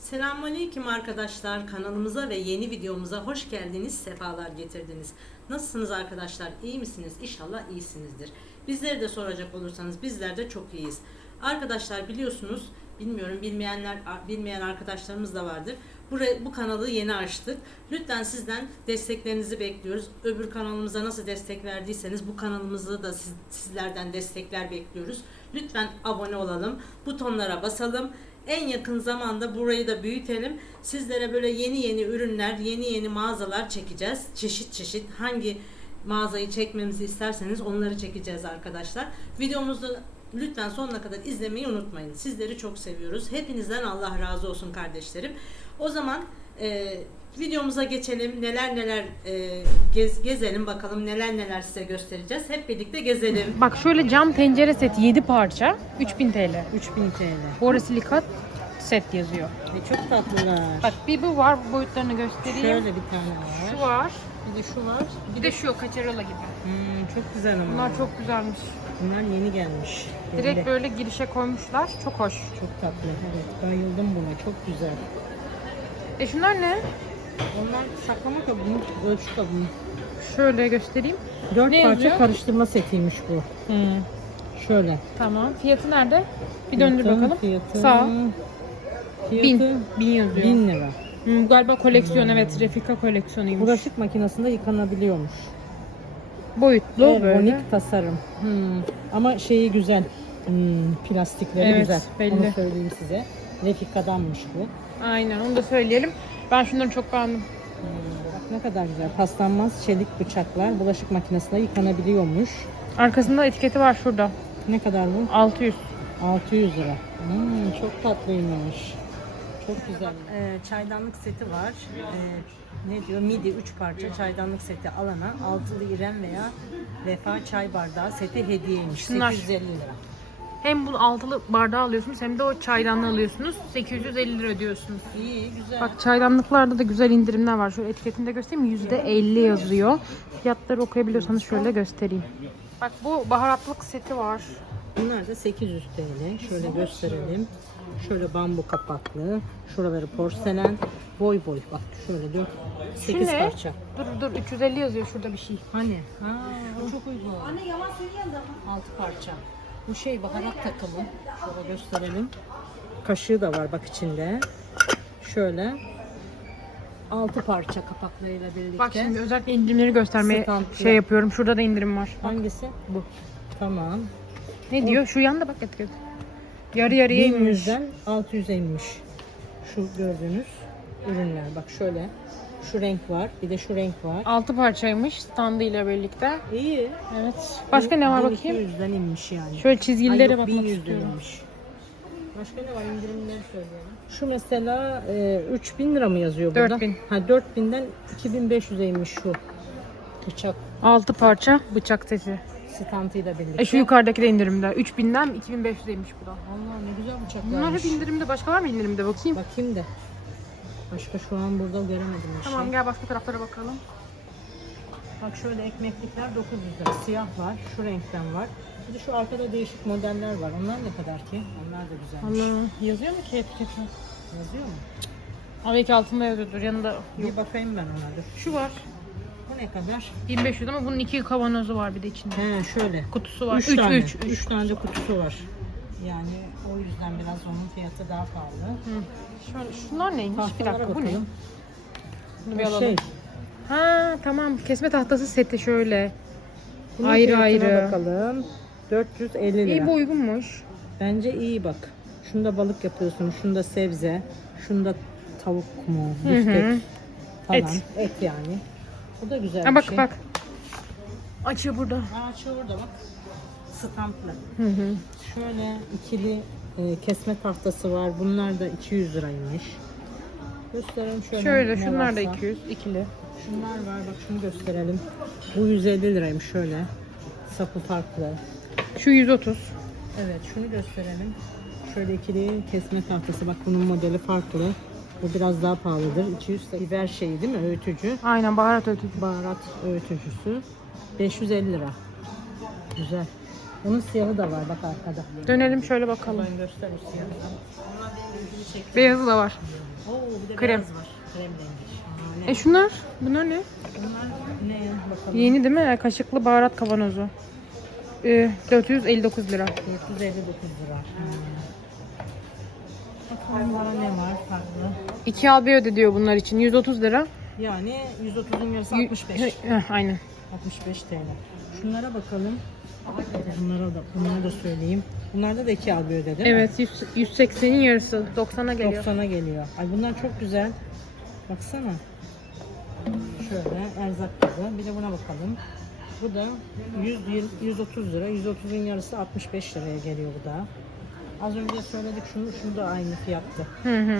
Selamünaleyküm arkadaşlar. Kanalımıza ve yeni videomuza hoş geldiniz. Sefalar getirdiniz. Nasılsınız arkadaşlar? İyi misiniz? İnşallah iyisinizdir. Bizleri de soracak olursanız bizler de çok iyiyiz. Arkadaşlar biliyorsunuz, bilmiyorum bilmeyenler bilmeyen arkadaşlarımız da vardır. Buraya, bu kanalı yeni açtık. Lütfen sizden desteklerinizi bekliyoruz. Öbür kanalımıza nasıl destek verdiyseniz bu kanalımızda da siz- sizlerden destekler bekliyoruz. Lütfen abone olalım. Butonlara basalım. En yakın zamanda burayı da büyütelim. Sizlere böyle yeni yeni ürünler, yeni yeni mağazalar çekeceğiz. Çeşit çeşit hangi mağazayı çekmemizi isterseniz onları çekeceğiz arkadaşlar. Videomuzu lütfen sonuna kadar izlemeyi unutmayın. Sizleri çok seviyoruz. Hepinizden Allah razı olsun kardeşlerim. O zaman e, videomuza geçelim. Neler neler e, gez, gezelim bakalım neler neler size göstereceğiz. Hep birlikte gezelim. Bak şöyle cam tencere seti 7 parça 3000 TL. 3000 TL. Borosilikat set yazıyor. Ve çok tatlılar. Bak bir bu var boyutlarını göstereyim. Şöyle bir tane var. Şu var. Bir de şu var. Bir de şu kaçarola gibi. Hmm, çok güzel ama. Bunlar çok güzelmiş. Bunlar yeni gelmiş. Direkt böyle girişe koymuşlar. Çok hoş. Çok tatlı. Evet bayıldım buna. Çok güzel. E şunlar ne? Onlar saklama kabı mı? Ölçü kabı mı? Şöyle göstereyim. Dört Ne parça yazıyor? karıştırma setiymiş bu. Şöyle. Tamam. Fiyatı nerede? Bir döndür Fiyatı- bakalım. Fiyatı, Sağ. Fiyatı Bin. Bin yazıyor. 1000 lira. Hmm, galiba koleksiyon evet. Refika koleksiyonuymuş. Bulaşık makinesinde yıkanabiliyormuş. Boyutlu böyle. Ergonik tasarım. Hmm. Ama şeyi güzel. Hmm, plastikleri Evet, güzel. belli. Onu söyleyeyim size. Refikadanmış bu. Aynen onu da söyleyelim. Ben şunları çok beğendim. Hmm, bak ne kadar güzel. Paslanmaz çelik bıçaklar bulaşık makinesinde yıkanabiliyormuş. Arkasında etiketi var şurada. Ne kadar bu? 600. 600 lira. Hmm, çok tatlıymış. Çok güzel. Ee, çaydanlık seti var. Ee, ne diyor? Midi 3 parça çaydanlık seti alana altılı İrem veya Vefa çay bardağı seti hediyeymiş. Şunlar. 850 lira. Hem bu altılı bardağı alıyorsunuz hem de o çaydanlığı alıyorsunuz. 850 lira ödüyorsunuz. İyi, güzel. Bak çaydanlıklarda da güzel indirimler var. Şöyle etiketini de göstereyim. %50 yazıyor. Fiyatları okuyabiliyorsanız şöyle göstereyim. Bak bu baharatlık seti var. Bunlar da 800 TL. Şöyle gösterelim. Şöyle bambu kapaklı. Şuraları porselen. Boy boy. Bak şöyle 4 Şu 8 ne? parça. Dur dur 350 yazıyor şurada bir şey. Hani? Ha, o çok uygun. Anne yalan söylüyorsun da. 6 parça. Bu şey baharat takımı. Şöyle gösterelim. Kaşığı da var bak içinde. Şöyle 6 parça kapaklarıyla birlikte. Bak şimdi özellikle indirimleri göstermeye Standlı. şey yapıyorum. Şurada da indirim var. Hangisi? Bu. Tamam. Ne diyor? Şu yanda bak etiket. Yarı yarıya inmiş. 1100'den 600'e inmiş. Şu gördüğünüz ürünler. Bak şöyle. Şu renk var. Bir de şu renk var. 6 parçaymış standıyla birlikte. İyi. Evet. Başka ne var bakayım? 1200'den inmiş yani. Şöyle çizgilere Ay yok, bakmak 1100'den istiyorum. inmiş. Başka ne var indirimleri söyleyelim. Şu mesela e, 3000 lira mı yazıyor burada? 4000. Ha 4000'den 2500'e inmiş şu bıçak 6 parça bıçak seti. stantıyla birlikte. E şu yukarıdaki de indirimde. 3000'den 2500'deymiş bu da. Allah ne güzel bıçaklarmış. Bunlar hep indirimde. Başka var mı indirimde bakayım? Bakayım da. Başka şu an burada göremedim bir Tamam şey. gel başka taraflara bakalım. Bak şöyle ekmeklikler 900 lira. Siyah var. Şu renkten var. Bir de şu arkada değişik modeller var. Onlar ne kadar ki? Onlar da güzelmiş. Allah yazıyor mu ki etiketi? Yazıyor mu? Ama belki altında yazıyordur. Yanında Bir bakayım ben ona dur. şu var. Bu ne kadar? 1500 ama bunun iki kavanozu var bir de içinde. He şöyle. Kutusu var. 3 3 tane. 3 3 tane de kutusu var. Yani o yüzden biraz onun fiyatı daha pahalı. Şöyle şunlar neymiş? Bir Tahtalara dakika bu ne? bakalım. Bunu bir alalım. şey. Ha tamam kesme tahtası seti şöyle. bunun Ayrı fiyatına ayrı. Bakalım. 450 lira. İyi bu uygunmuş. Bence iyi bak. Şunda balık yapıyorsun, şunda sebze, şunda tavuk mu, Hı hı. biftek falan. Et. Et. yani. Bu da güzel Ha bir bak şey. bak. Açıyor burada. Aa şu orada bak. Stamplı. Hı hı. Şöyle ikili e, kesme tahtası var. Bunlar da 200 liraymış. Gösterelim şöyle. Şöyle ne şunlar da varsa. 200 ikili. Şunlar var bak şunu gösterelim. Bu 150 liraymış şöyle. Sapı farklı. Şu 130. Evet şunu gösterelim. Şöyle ikili kesme tahtası. Bak bunun modeli farklı. Bu biraz daha pahalıdır. 200 biber şeyi değil mi? Öğütücü. Aynen baharat ötücü. Baharat öğütücüsü. 550 lira. Güzel. Bunun siyahı da var bak arkada. Dönelim şöyle bakalım. Ben göster o. Beyazı da var. Oo bir de Krem. beyaz var. Krem rengi. E şunlar? Bunlar ne? Bunlar ne? Bakalım. Yeni değil mi? Kaşıklı baharat kavanozu. Ee, 459 lira. 459 lira. Bakalım daha ne var farklı. 2 al bir öde diyor bunlar için. 130 lira. Yani 130'un yarısı Y- 65. Heh, aynen. 65 TL. Şunlara bakalım. Bunlara da bunları da söyleyeyim. Bunlarda da iki al bir öde değil mi? Evet 100 180'in yarısı 90'a geliyor. 90'a geliyor. Ay bunlar çok güzel. Baksana. Şöyle erzak gibi. Bir de buna bakalım. Bu da 100, 130 lira. 130'un yarısı 65 liraya geliyor bu da. Az önce söyledik şunu, şunu da aynı fiyattı. Hı hı.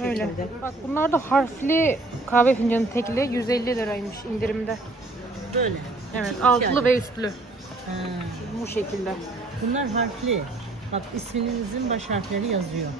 Bu Öyle. şekilde. Bak bunlar da harfli kahve fincanı tekli 150 liraymış indirimde. Böyle. Evet altlı adet. ve üstlü. Ha. Bu şekilde. Bunlar harfli. Bak isminizin baş harfleri yazıyor.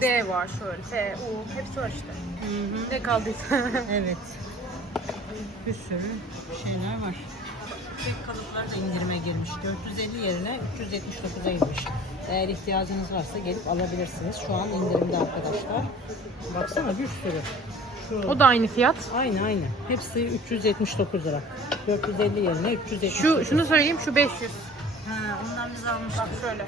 D var şöyle. F, U hepsi var işte. Ne kaldıysa. Evet. Bir sürü şeyler var. Tek kalıplar da indirime girmiş. 450 yerine 379'a inmiş. Eğer ihtiyacınız varsa gelip alabilirsiniz. Şu an indirimde arkadaşlar. Baksana bir sürü. Şu, o da aynı fiyat. aynı aynı. Hepsi 379 lira. 450 yerine 379. Şu şunu söyleyeyim şu 500. Ha, ondan biz almıştık. Bak şöyle.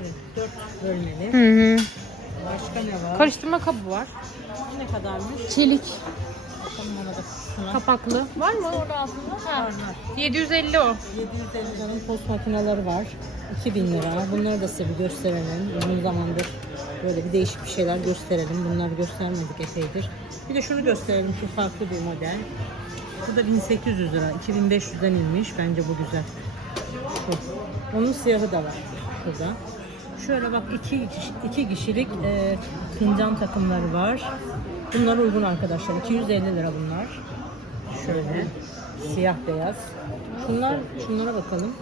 Evet, 4 bölmeli. Hı hı. Başka ne var? Karıştırma kabı var. Bu ne kadarmış? Çelik Kapaklı. Var mı orada altında? Ha. Var, var. 750 o. 750 liranın post makineleri var. 2000 lira. Bunları da size bir gösterelim. Uzun zamandır böyle bir değişik bir şeyler gösterelim. Bunları göstermedik epeydir. Bir de şunu gösterelim. Şu farklı bir model. Bu da 1800 lira. 2500'den inmiş. Bence bu güzel. Şu. Onun siyahı da var. Şurada. Şöyle bak iki, iki kişilik e, fincan takımları var. Bunlar uygun arkadaşlar. 250 lira bunlar. Şöyle. Siyah beyaz. Şunlar, şunlara bakalım.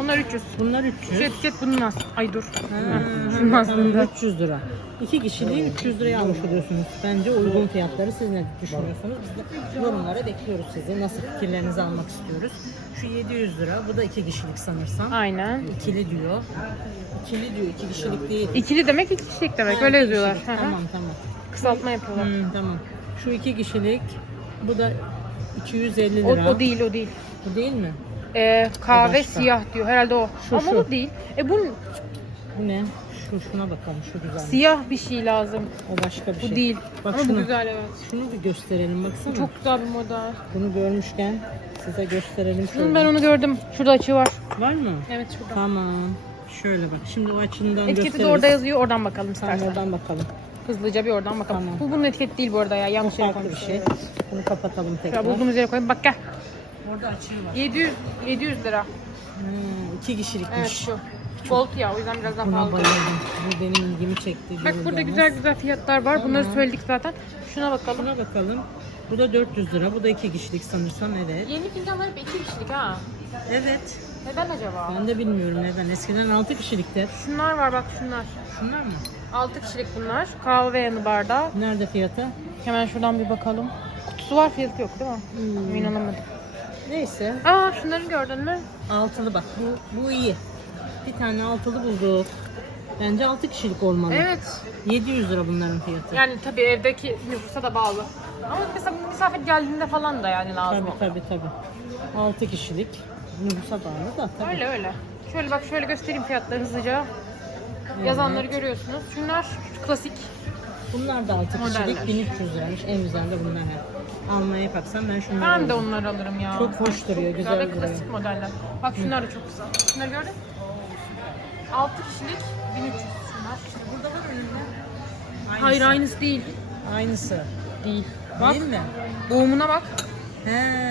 Onlar 300. Bunlar Şu 300. etiket bunun az. Ay dur. Ha, Şunun aslında. 300 lira. İki kişiliği 300 liraya almış oluyorsunuz. Bence uygun fiyatları siz ne düşünüyorsunuz? Biz de yorumlara bekliyoruz sizi. Nasıl fikirlerinizi almak istiyoruz. Şu 700 lira. Bu da iki kişilik sanırsam. Aynen. İkili diyor. İkili diyor. iki kişilik değil. İkili demek iki kişilik demek. Ha, Öyle iki yazıyorlar. kişilik. Tamam tamam. Kısaltma yapıyorlar. Hmm, tamam. Şu iki kişilik. Bu da 250 O, lira. o değil o değil. Bu değil mi? Ee, kahve başka. siyah diyor. Herhalde o. Şu, Ama şu. o değil. E bu Bu ne? Şu şuna bakalım. Şu güzel. siyah bir şey lazım. O başka bir Bu şey. değil. Bak Ama şunu. bu güzel evet. Şunu bir gösterelim baksana. Çok güzel bir model. Bunu görmüşken size gösterelim şöyle. Hı, ben onu gördüm. Şurada açığı var. Var mı? Evet şurada. Tamam. Şöyle bak. Şimdi o açından Etiketi gösteririz. de orada yazıyor. Oradan bakalım Tamam istersen. oradan bakalım. Hızlıca bir oradan bakalım. Tamam. Bu bunun etiketi değil bu arada ya. Yanlış yere farklı bir şey. Evet. Bunu kapatalım tekrar. Şöyle bulduğumuz yere koyayım. Bak gel. Orada açığı var. 700 700 lira. Hmm, iki kişilikmiş. Evet şu. Gold ya o yüzden biraz daha Buna pahalı. bayıldım. Bu benim ilgimi çekti. Bak burada ama. güzel güzel fiyatlar var. Bunları Tamam. söyledik zaten. Şuna bakalım. Buna bakalım. Bu da 400 lira. Bu da iki kişilik sanırsam evet. Yeni fincanlar hep iki kişilik ha. Evet. Neden acaba? Ben de bilmiyorum neden. Eskiden 6 kişilikti. Şunlar var bak şunlar. Şunlar mı? 6 kişilik bunlar. Kahve yanı bardağı. Nerede fiyatı? Hemen şuradan bir bakalım. Kutusu var fiyatı yok değil mi? Hmm. İnanamadım. Neyse. Aa şunları gördün mü? Altılı bak. Bu, bu iyi. Bir tane altılı bulduk. Bence 6 kişilik olmalı. Evet. 700 lira bunların fiyatı. Yani tabii evdeki nüfusa da bağlı. Ama mesela misafir geldiğinde falan da yani lazım. Tabii tabii tabii. 6 kişilik. Nüfusa bağlı da tabii. Öyle öyle. Şöyle bak şöyle göstereyim fiyatları hızlıca. Yazanları görüyorsunuz. Şunlar klasik. Bunlar da 6 Modeller. kişilik 1300 liraymış. En güzel de bunlar hep. Almaya kalksam ben şunları Ben de alırım. onları alırım ya. Çok hoş duruyor, güzel ve duruyor. klasik modeller. Bak şunlar da çok güzel. Şunları gördün mü? 6 kişilik 1300 şunlar. İşte burada var önünde. Aynısı. Hayır aynısı değil. Aynısı. Değil. Bak Değil mi? boğumuna bak. He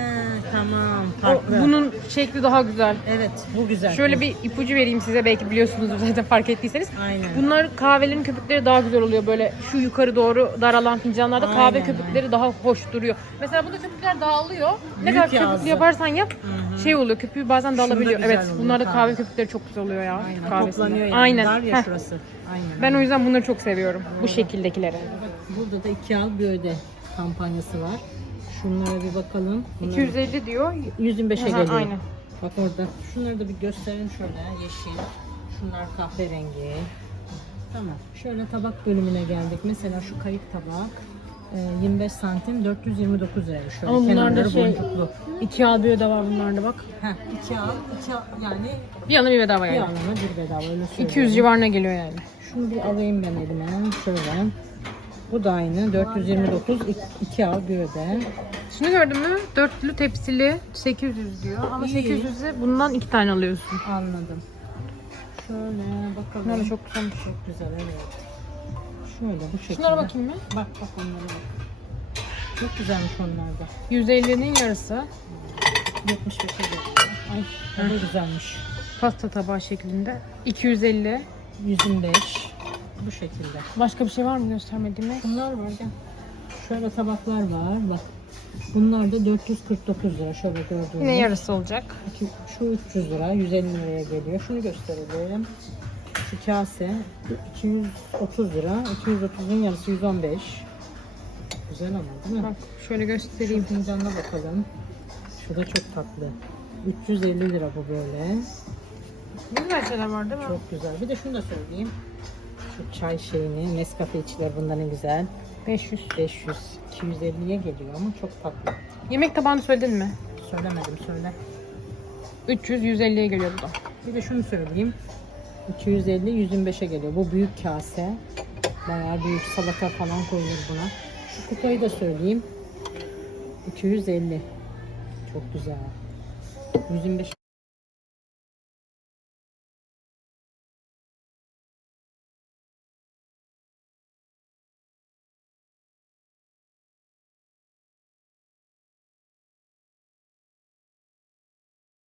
tamam. O, Farklı. bunun şekli daha güzel. Evet bu güzel. Şöyle bir ipucu vereyim size belki biliyorsunuzdur zaten fark ettiyseniz. Aynen. Bunlar kahvelerin köpükleri daha güzel oluyor böyle şu yukarı doğru daralan fincanlarda kahve Aynen, köpükleri daha hoş duruyor. Mesela burada köpükler dağılıyor. Ne Büyük kadar yazdı. köpüklü yaparsan yap Hı hı. şey oluyor köpüğü bazen dağılabiliyor. Evet oluyor, bunlarda kahve. kahve köpükleri çok güzel oluyor ya. Aynen. kahvesinde. Toplanıyor yani. Aynen. Dar ya Heh. şurası. Aynen. Ben o yüzden bunları çok seviyorum. Bu şekildekileri. Burada da iki al bir öde kampanyası var. Şunlara bir bakalım. Bunlar 250 diyor. 125'e Aha, geliyor. aynen. Bak orada. Şunları da bir gösterelim şöyle. Yeşil. Şunlar kahverengi. Tamam. Şöyle tabak bölümüne geldik. Mesela şu kayık tabak e, 25 santim 429 lira. Şöyle Ama bunlar da kenarları şey- boncuklu. İki bir de var bunlarda bak. Heh, iki al, iki al, yani Bir alım bir bedava bir yani. alana bir bedava öyle söyleyeyim. 200 civarına geliyor yani. Şunu bir alayım ben elime. Şöyle. Bu da aynı. 429. İk- iki al bir öde. Şunu gördün mü? Dörtlü tepsili 800 diyor. Ama İyi. 800'e bundan iki tane alıyorsun. Anladım. Şöyle bakalım. Da çok güzelmiş. Çok güzel evet. Şöyle bu şekilde. Şunlara bakayım mı? Bak bak onlara bak. Çok güzelmiş onlar da. 150'nin yarısı. 75'e geçti. Ay o da güzelmiş. Pasta tabağı şeklinde. 250. 125. Bu şekilde. Başka bir şey var mı göstermediğimiz? Bunlar var gel. Şöyle tabaklar var bak. Bunlar da 449 lira şöyle gördüğünüz. Yine yarısı olacak. İki- Şu 300 lira 150 liraya geliyor. Şunu gösterelim. Şu kase 230 lira. 230'un yarısı 115. Güzel ama değil mi? Bak şöyle göstereyim. Şu fincanına bakalım. Şu da çok tatlı. 350 lira bu böyle. Ne güzel şeyler var değil mi? Çok güzel. Bir de şunu da söyleyeyim. Şu çay şeyini, Nescafe içiler bundan ne güzel. 500. 500, 250'ye geliyor ama çok tatlı. Yemek tabağını söyledin mi? Söylemedim söyle. 300 150'ye geliyor bu da. Bir de şunu söyleyeyim. 250 125'e geliyor. Bu büyük kase. Bayağı büyük salata falan koyulur buna. Şu kupayı da söyleyeyim. 250. Çok güzel. 125